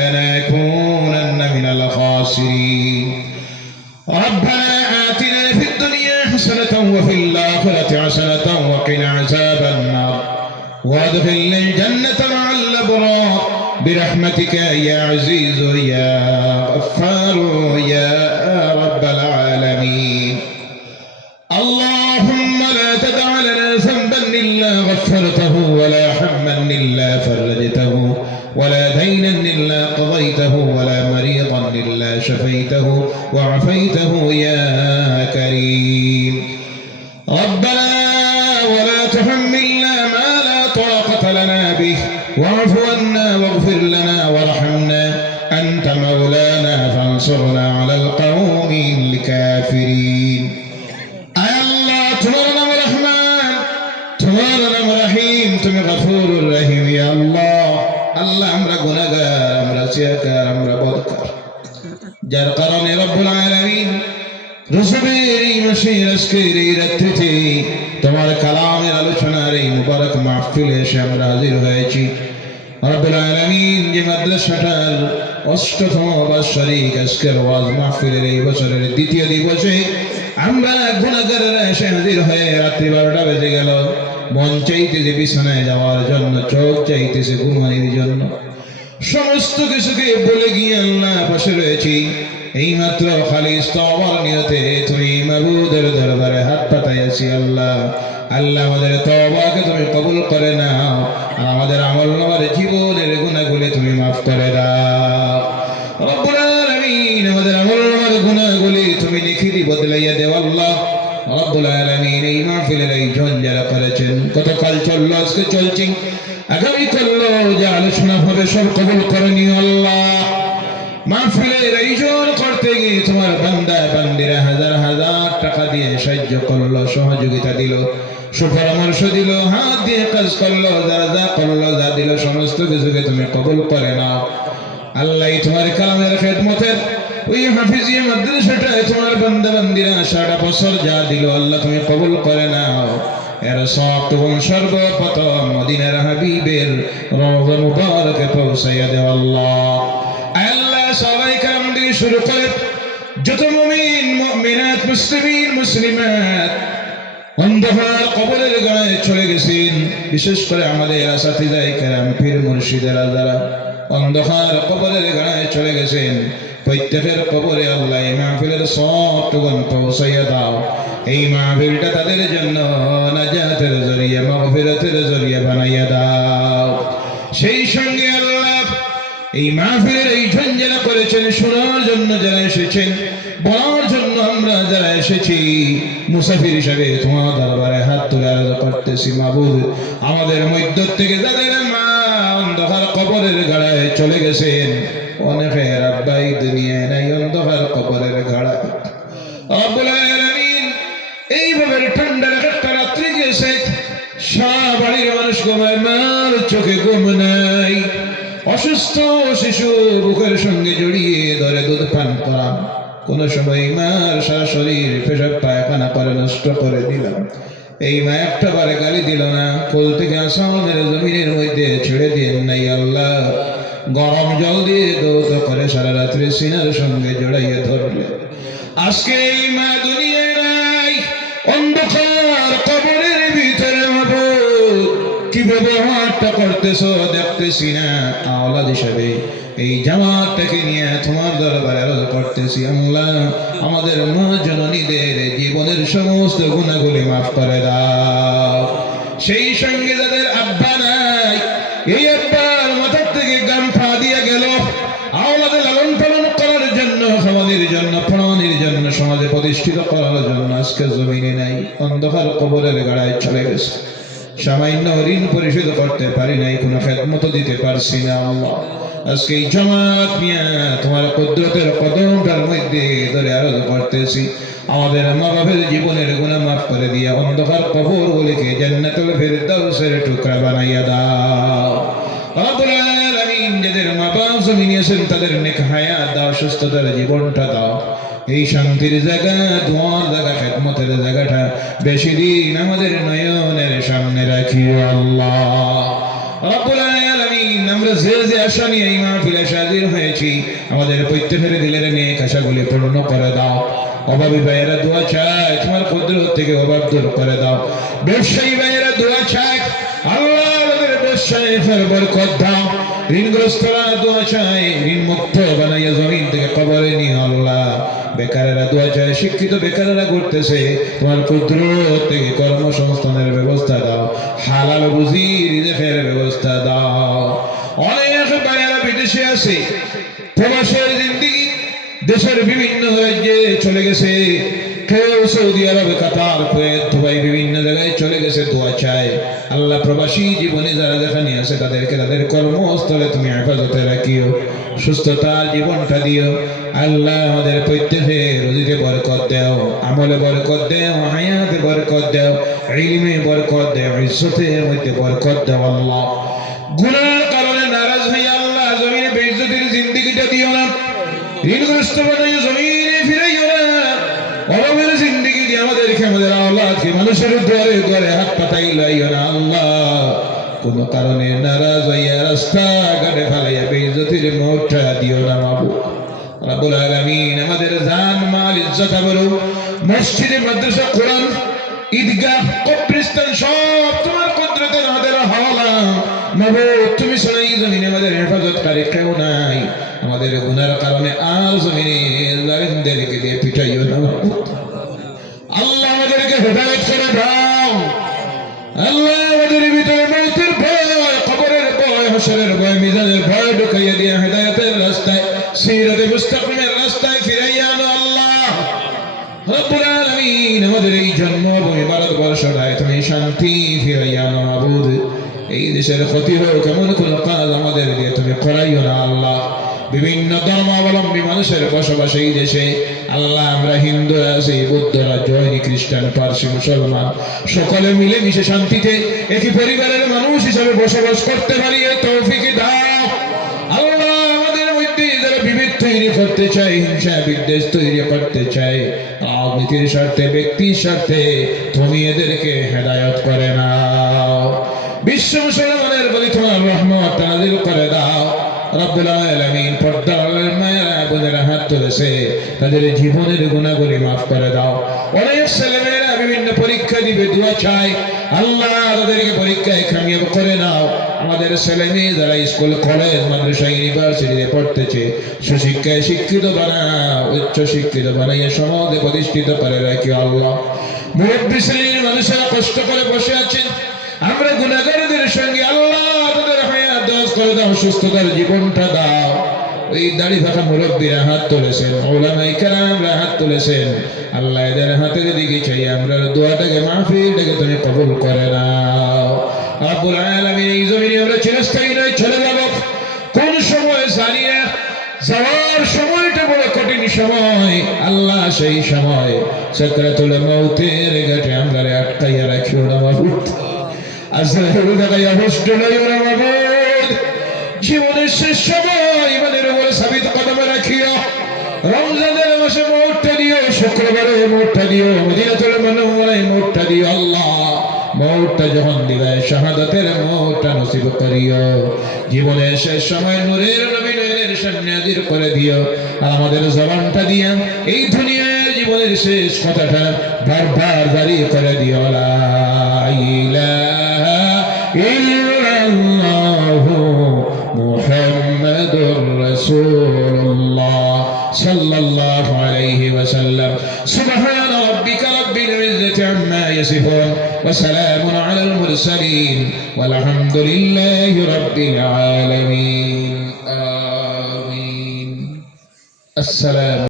لنكونن من الخاسرين. ربنا آتنا في الدنيا حسنة وفي الآخرة حسنة وقنا عذاب النار. وادخلنا الجنة مع الأبرار. برحمتك يا عزيز يا غفار. وعفيته يا كريم. ربنا ولا تحملنا ما لا طاقة لنا به. واعف عنا واغفر لنا وارحمنا. أنت مولانا فانصرنا على القوم الكافرين. أي الله تمرنا رحمن تمرنا رحيم تم غفور رحيم يا الله. الله أمر غنغار أمر سيكار أمر যার কারণে রব্বুল আলামিন রসবের এই মাসের তোমার কালামের আলোচনার এই মুবারক মাহফিলে এসে আমরা হাজির হয়েছি। রব্বুল আলামিন যে মাদ্রাসাটার অষ্টতম বাৎসরিক আজকের ওয়াজ মাহফিলের এই বছরের দ্বিতীয় দিবসে আমরা গুণাগারেরা এসে হাজির হয়ে রাত্রি বারোটা বেজে গেল। মন চাইতেছে বিছানায় যাওয়ার জন্য, চোখ চাইতেছে ঘুমানির জন্য। সমস্ত কিছুকে বলে গিয়ে আল্লাহ পাশে রয়েছি। এইমাত্র খালি স্তবর নিয়তে তুমি মাবুদের দরবারে হাত পাতাইয়াছি আল্লাহ। আল্লাহ আমাদের তবাকে তুমি কবুল করে নাও। আর আমাদের আমল নামার জীবনের গুণাগুলি তুমি মাফ করে দাও। রব্বুল আলামিন, আমাদের আমল নামার গুণাগুলি তুমি লিখিতি বদলাইয়া দেও আল্লাহ। রব্বুল আলামিন এই মাহফিলের এই জন যারা করেছেন। গতকাল চলল, আজকে চলছি। আলোচনা কবুল করে নিও আল্লাহ। করতে গিয়ে তোমার বান্দা বান্দিরা হাজার হাজার টাকা দিয়ে সাহায্য করল, সহযোগিতা দিল, সুপরামর্শ দিল, হাত দিয়ে কাজ করল যা করল, যা দিল, সমস্ত কিছুকে তুমি কবুল করে নাও। আল্লাহ তোমার কালামের খেদমতের ওই তোমার বান্দা বান্দিরা সারা বছর যা দিল, আল্লাহ তুমি কবুল করে নাও। এর সব এবং সর্বপ্রথম মদিনার হাবিবের রওজা মুবারকে পৌঁছাইয়া দেও আল্লাহ। আল্লাহ সবাই কাম দিয়ে শুরু করে, যত মুমিন, মুমিনাত, মুসলিমিন, মুসলিমাত, অন্ধকার কবরের গায়ে চলে গেছেন। বিশেষ করে আমাদের আসাতিদাই কেরাম, পীর মুর্শিদেরা যারা অন্ধকার কবরের গায়ে চলে গেছেন। প্রত্যেকের কবরে আল্লাহ এই মাহফিলের সব টুকুন পৌঁছাইয়া দাও। এই মাহফিলটা তাদের জন্য নাজাতের জরিয়া মাহফিরতের জরিয়া বানাইয়া দাও। সেই সঙ্গে আল্লাহ এই মাহফিলের এই ঝঞ্ঝালা করেছেন, শোনার জন্য যারা এসেছেন, বলার জন্য আমরা যারা এসেছি, মুসাফির হিসাবে তোমার দরবারে হাত তুলে আলাদা করতেছি, মাবুদ। আমাদের মধ্য থেকে যাদের মা অন্ধকার কবরের গাড়ায় চলে গেছেন অনেকের আব্বাই দুনিয়ায় নাই, অন্ধকার কবরের আলামিন এইভাবে সময় মার সারা শরীর পেশাব, পায়খানা করে, নষ্ট করে দিলাম এই মা একটা বারে গালি দিল না, কোল থেকে আসামের জমিনের মধ্যে ছেড়ে দিন নাই আল্লাহ। গরম জল দিয়ে দৌত করে সারা রাত্রি সিনার সঙ্গে জড়াইয়ে ধরলে। আজকে এই মা দুনিয়ায় অন্ধকার কবরের ভিতরে মাবুদ কি ব্যবহারটা করতেছ দেখতেছি না আওলাদ হিসাবে। এই জামাতটাকে নিয়ে তোমার দরবারে আরজ করতেছি আল্লাহ। আমাদের মা জননীদের জীবনের সমস্ত গুণাগুলি মাফ করে দাও। সেই সঙ্গে যাদের করার জন্য আজকে জমিনে নাই। অন্ধকার কবরের গাড়ায় চলে গেছে। সামান্য ঋণ পরিশোধ করতে পারি নাই, কোনো খেদমত দিতে পারছি না আল্লাহ। আজকে এই জমাত নিয়ে তোমার কুদরতের কদমটার মধ্যে ধরে আরোধ করতেছি। আমাদের মা বাপের জীবনের গুণা মাফ করে দিয়ে অন্ধকার কবর গুলিকে জান্নাতুল ফেরদাউসের টুকরা বানাইয়া দাও। যাদের মা বাপ জমিনে আছেন তাদের নেক হায়াত দাও, সুস্থতার জীবনটা দাও। এই শান্তির জায়গা দোয়ার জায়গা, খেদমতের জায়গাটা বেশি দিন আমাদের নয়নের সামনে রাখিও আল্লাহ। নিয়ে আমাদের করে দাও। তোমার থেকে অভাব করে দাও। আল্লাহ ব্যবসায় বরকত দাও। ঋণগ্রস্তরা দোয়া চায় ঋণ মুক্ত বানাইয়া জমিন থেকে কবরে নিয়ে আল্লাহ বেকারেরা দোয়া চায় শিক্ষিত বেকারেরা করতেছে তোমার কুদরত থেকে কর্মসংস্থানের ব্যবস্থা দাও। হালাল বুঝি রিজেকের ব্যবস্থা দাও। অনেক ভাইয়েরা বিদেশে আছে। প্রবাসের জিন্দিগি দেশের বিভিন্ন রাজ্যে চলে গেছে। কেউ সৌদি আরবে, কাতার, কুয়েত, দুবাই বিভিন্ন জায়গায় চলে গেছে দোয়া চায়। আল্লাহ প্রবাসী জীবনে যারা যেখানে আছে, তাদেরকে তাদের কর্মস্থলে তুমি হেফাজতে রাখিও, সুস্থতা জীবনটা দিও। আল্লাহ আমাদের প্রত্যেকে রোজিতে বরকত দেও, আমলে বরকত দেও, হায়াতে বরকত দেও, ইলমে বরকত দেও, ইজ্জতের মধ্যে বরকত দেও আল্লাহ। গুনার কারণে নারাজ হয়ে আল্লাহ জমিনে বেইজ্জতির জিন্দিগিটা দিও না। ঋণগ্রস্ত বানাইও জমিনে ফিরাইও না অভাবের জিন্দিগি দিয়ে আমাদেরকে আমাদের আল্লাহকে মানুষের দ্বারে দ্বারে হাত পাতাই লাইও আল্লাহ। কোন কারণে নারাজ হইয়া রাস্তা ঘাটে ফেলাইয়া বেইজ্জতির মোটা দিও না বাবু রাব্বুল আলামিন আমাদের জান, মাল, ইজ্জত মাদ্রাসা, কোরআন, ঈদগাহ, কবরস্থান সব তোমার কুদরতের মাবুদ তুমি জমিনে আমাদের কেউ নাই। আমাদের গুনার কারণে আর জমিনে হাসরের ভয় মিজানের ভয় ঢুকাইয়া দিয়ে হেদায়তের রাস্তায়, সিরাতে মুস্তাকিমের রাস্তায় ফিরাইয়া আনো আল্লাহ। রব্বুল আলামিন, আমাদের এই আল্লাহ। বিভিন্ন মানুষের বসবাস এই দেশে। আল্লাহ, আমরা হিন্দুরা আছি বৌদ্ধরা জৈনী খ্রিস্টান, পার্সি, মুসলমান, সকলে মিলে মিশে শান্তিতে একই পরিবারের মানুষ হিসাবে বসবাস করতে পারি তৌফিক দাও। হেদায়ত করে করে বোনেরা হাত তুলেছে, তাদের জীবনের গুণাগুলি মাফ করে দাও। অনেক ছেলেমেয়েরা বিভিন্ন পরীক্ষা দিবে, দোয়া চায় আল্লাহ তাদেরকে পরীক্ষায় কামিয়াব করে নাও। আমাদের ছেলে মেয়ে যারা স্কুল, কলেজ, মাদ্রাসা, ইউনিভার্সিটিতে পড়তেছে, সুশিক্ষায় শিক্ষিত বানাও, উচ্চ শিক্ষিত বানাইয়া সমাজে প্রতিষ্ঠিত করে রাখি আল্লাহ। মুরব্বী শ্রেণির মানুষেরা কষ্ট করে বসে আছেন। আমরা গুণাগারদের সঙ্গে আল্লাহ তাদের হায়াত করে দাও, সুস্থতার জীবনটা দাও। ওই দাড়ি ফাঁকা মুরব্বীরা হাত তুলেছেন ওলামাই কেরামরা হাত তুলেছেন। আল্লাহ এদের হাতের দিকে চাই আমরা দোয়াটাকে মাহফিলটাকে তুমি কবুল করে নাও। আব্বুল আলামিন, এই জমিনে আমরা চিরস্থায়ী নয় চলে যাব। কোন সময় জানি না যাওয়ার সময়টা বড় কঠিন সময়, আল্লাহ সেই সময় সাকরাতুল মৌতের ঘাটে আমরা আটকাইয়া রাখিও না মাহবুব আজরাইল দেখাইয়া না মাহবুব জীবনের শেষ সময় ইমানের উপরে সাবিত কদমে রাখিও। রমজানের মাসে মোটটা দিও শুক্রবারে মোটটা দিও মদিনাতুল মুনাওয়ারায় মোটটা দিও আল্লাহ। মৌটটা যখন দিবে শাহাদাতের নসিব করিও। শেষ সময় নূরের নবী নূরের সামনে হাজির করে দিও। আর আমাদের জবানটা দিয়া এই দুনিয়ার জীবনের শেষ কথাটা বারবার জারি করে দিও। লা ইলাহা ইল্লাল্লাহু। رسول الله صلى الله عليه وسلم سبحان ربك رب العزة عما يصفون وسلام على المرسلين والحمد لله رب العالمين آمين السلام